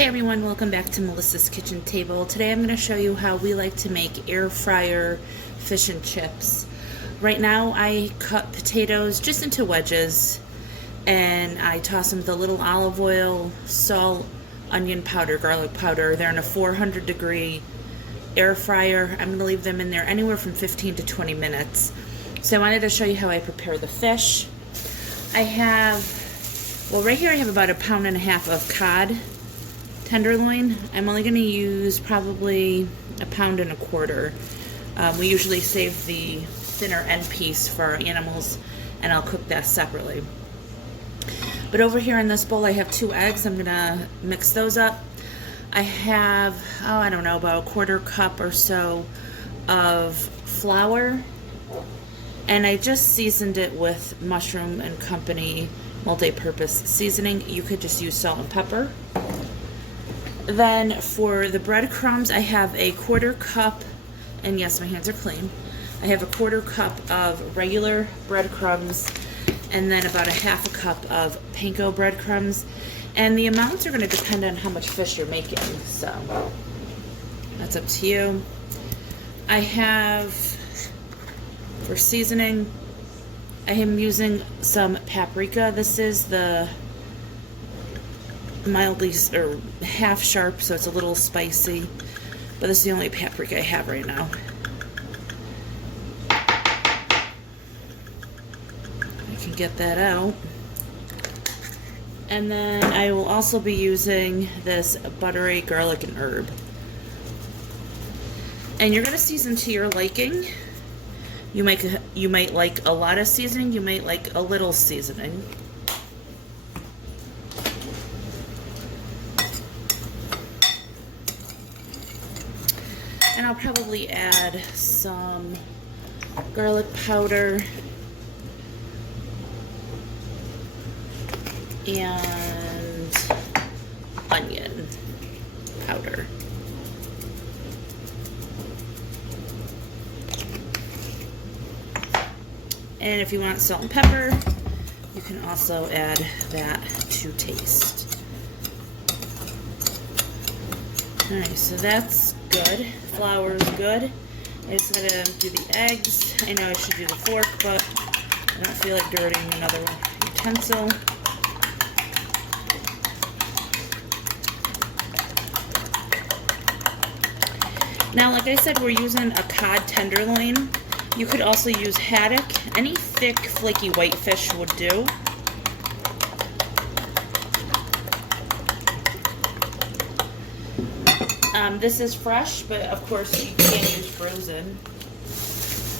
Hey everyone, welcome back to Melissa's Kitchen Table. Today I'm going to show you how we like to make air fryer fish and chips. Right now I cut potatoes just into wedges and I toss them with a little olive oil, salt, onion powder, garlic powder. They're in a 400-degree air fryer. I'm going to leave them in there anywhere from 15 to 20 minutes. So I wanted to show you how I prepare the fish. I have, well, right here I have about 1.5 pounds of cod tenderloin. I'm only going to use probably 1.25 pounds. We usually save the thinner end piece for our animals, and I'll cook that separately. But over here in this bowl I have 2 eggs. I'm going to mix those up. I have, I don't know, about 1/4 cup or so of flour, and I just seasoned it with Mushroom and Company multi-purpose seasoning. You could just use salt and pepper. Then for the breadcrumbs, I have 1/4 cup, and yes, my hands are clean. I have 1/4 cup of regular breadcrumbs, and then about 1/2 cup of panko breadcrumbs. And the amounts are going to depend on how much fish you're making, so that's up to you. I have, for seasoning, I am using some paprika. This is the mildly, or half sharp, so it's a little spicy, but this is the only paprika I have right now. I can get that out. And then I will also be using this buttery garlic and herb. And you're going to season to your liking. You might like a lot of seasoning, you might like a little seasoning. And I'll probably add some garlic powder and onion powder. And if you want salt and pepper, you can also add that to taste. Alright, so that's good. Flour is good. I just gotta do the eggs. I know I should do the fork, but I don't feel like dirtying another utensil. Now, like I said, we're using a cod tenderloin. You could also use haddock. Any thick, flaky whitefish would do. This is fresh, but of course you can use frozen.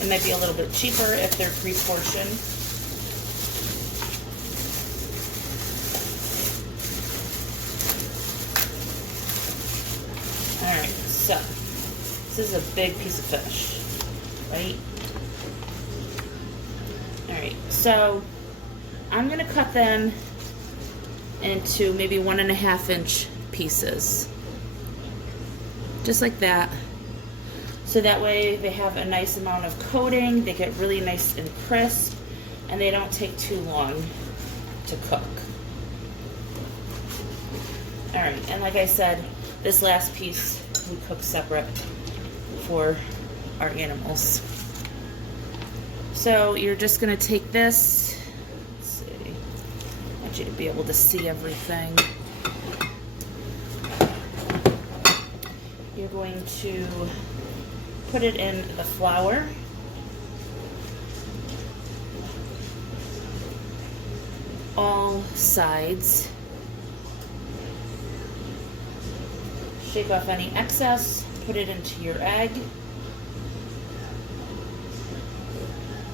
It might be a little bit cheaper if they're pre-portioned. Alright, so this is a big piece of fish, right? Alright, so I'm going to cut them into maybe 1.5-inch pieces. Just like that. So that way they have a nice amount of coating, they get really nice and crisp, and they don't take too long to cook. Alright, and like I said, this last piece we cook separate for our animals. So you're just going to take this, let's see, I want you to be able to see everything. You're going to put it in the flour. All sides. Shake off any excess, put it into your egg.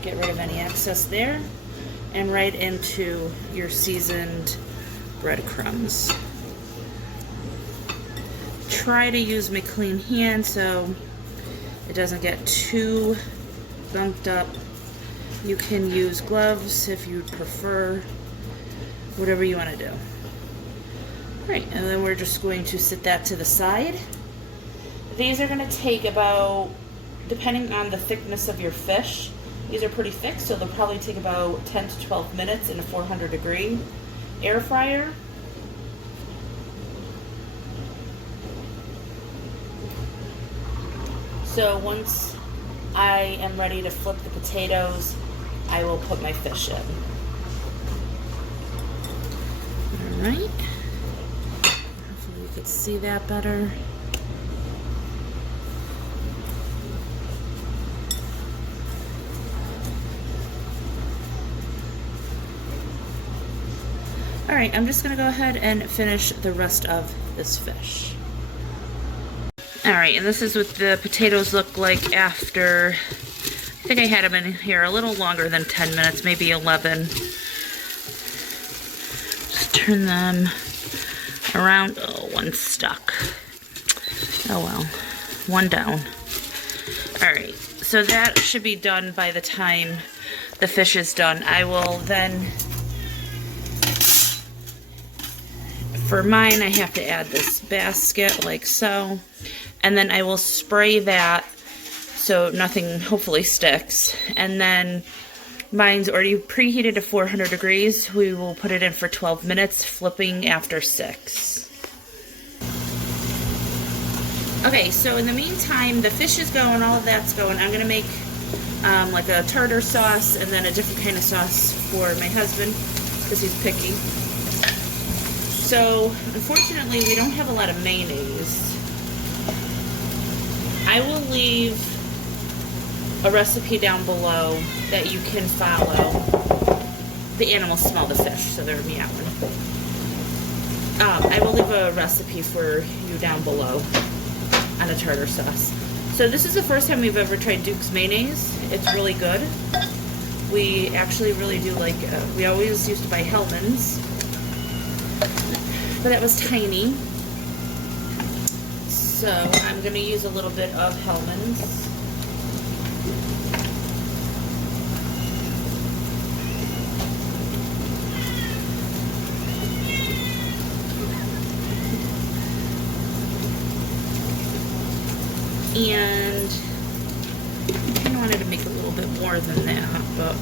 Get rid of any excess there, and right into your seasoned breadcrumbs. Try to use my clean hand so it doesn't get too gunked up. You can use gloves if you prefer, whatever you want to do. Alright, and then we're just going to set that to the side. These are going to take about, depending on the thickness of your fish, these are pretty thick, so they'll probably take about 10 to 12 minutes in a 400-degree air fryer. So once I am ready to flip the potatoes, I will put my fish in. All right. Hopefully you could see that better. All right, I'm just gonna go ahead and finish the rest of this fish. All right, and this is what the potatoes look like after, I think I had them in here a little longer than 10 minutes, maybe 11. Just turn them around. Oh, one's stuck. Oh well, one down. All right, so that should be done by the time the fish is done. I will then, for mine, I have to add this basket like so, and then I will spray that so nothing hopefully sticks. And then mine's already preheated to 400 degrees. We will put it in for 12 minutes, flipping after 6. Okay, so in the meantime, the fish is going, all of that's going. I'm gonna make like a tartar sauce and then a different kind of sauce for my husband because he's picky. So unfortunately, we don't have a lot of mayonnaise. I will leave a recipe down below that you can follow. The animals smell the fish, so they're meowing. I will leave a recipe for you down below on a tartar sauce. So this is the first time we've ever tried Duke's mayonnaise. It's really good. We actually really do like it. We always used to buy Hellmann's, but it was tiny. So I'm going to use a little bit of Hellmann's. And I kind of wanted to make a little bit more than that, but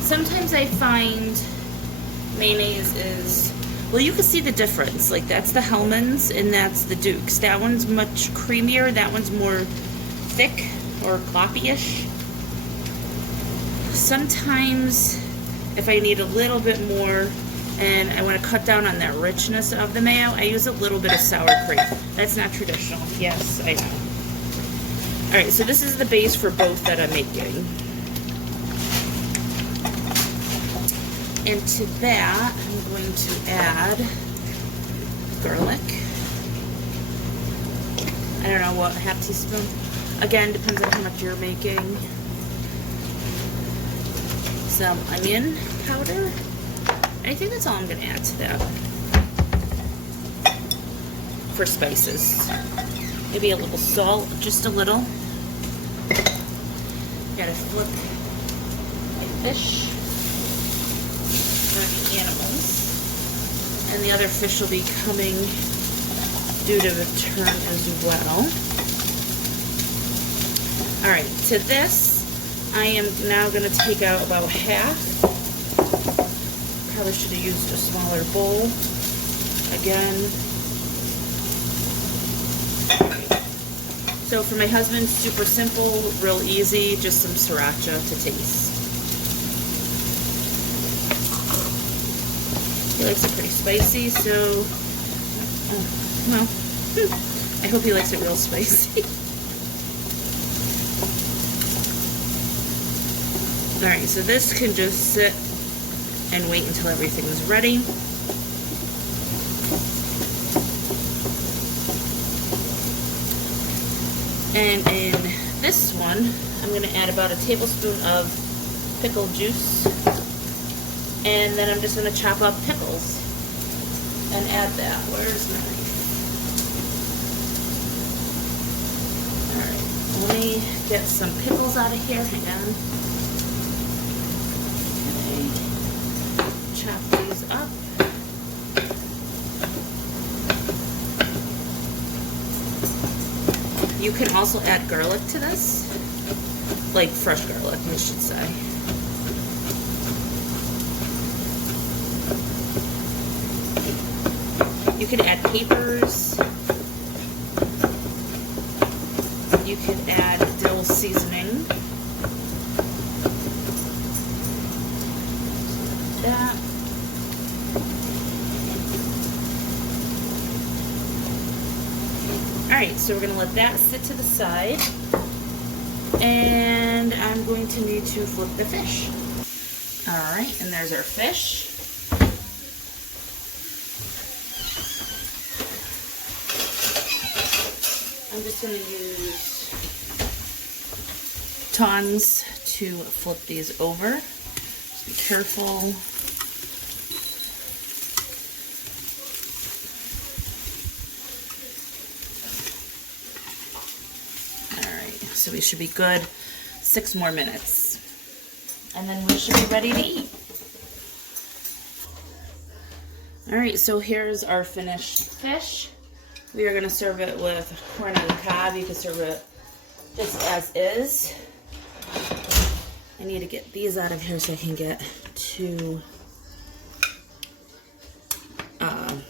sometimes I find mayonnaise is, well, you can see the difference. Like, that's the Hellmann's and that's the Duke's. That one's much creamier. That one's more thick or gloppy-ish. Sometimes if I need a little bit more and I want to cut down on that richness of the mayo, I use a little bit of sour cream. That's not traditional. Yes, I know. All right, so this is the base for both that I'm making. And to that, I'm going to add garlic. I don't know, what, a half teaspoon? Again, depends on how much you're making. Some onion powder. I think that's all I'm going to add to that. For spices. Maybe a little salt, just a little. Gotta flip my fish. The animals, and the other fish will be coming due to return as well. All right, to this I am now going to take out about half. Probably should have used a smaller bowl again. So for my husband, super simple, real easy, just some sriracha to taste. He likes it pretty spicy, so, well, I hope he likes it real spicy. Alright, so this can just sit and wait until everything is ready. And in this one, I'm going to add about a tablespoon of pickle juice. And then I'm just going to chop up pickles and add that. Where's my knife? Alright, let me get some pickles out of here. Hang on. Okay. Chop these up. You can also add garlic to this. Like fresh garlic, I should say. could add capers. You could add dill seasoning. That. Alright, so we're going to let that sit to the side. And I'm going to need to flip the fish. Alright, and there's our fish. I'm just going to use tongs to flip these over. Just be careful. So we should be good 6 more minutes. And then we should be ready to eat. Alright, so here's our finished fish. We are going to serve it with corn on the cob. You can serve it just as is. I need to get these out of here so I can get to the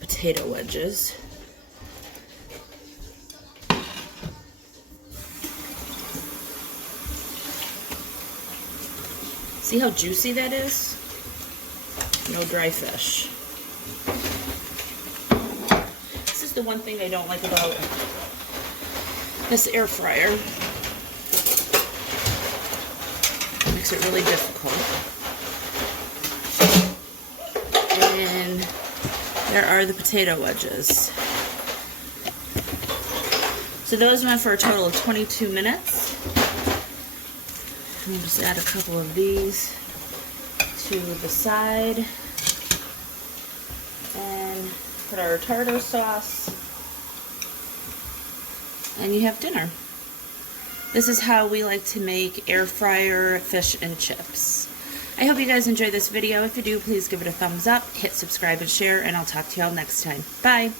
potato wedges. See how juicy that is? No dry fish. This is the one thing I don't like about this air fryer. It makes it really difficult. And there are the potato wedges. So those went for a total of 22 minutes. We'll just add a couple of these to the side and put our tartar sauce, and you have dinner. This is how we like to make air fryer fish and chips. I hope you guys enjoyed this video. If you do, please give it a thumbs up, hit subscribe and share, and I'll talk to y'all next time. Bye!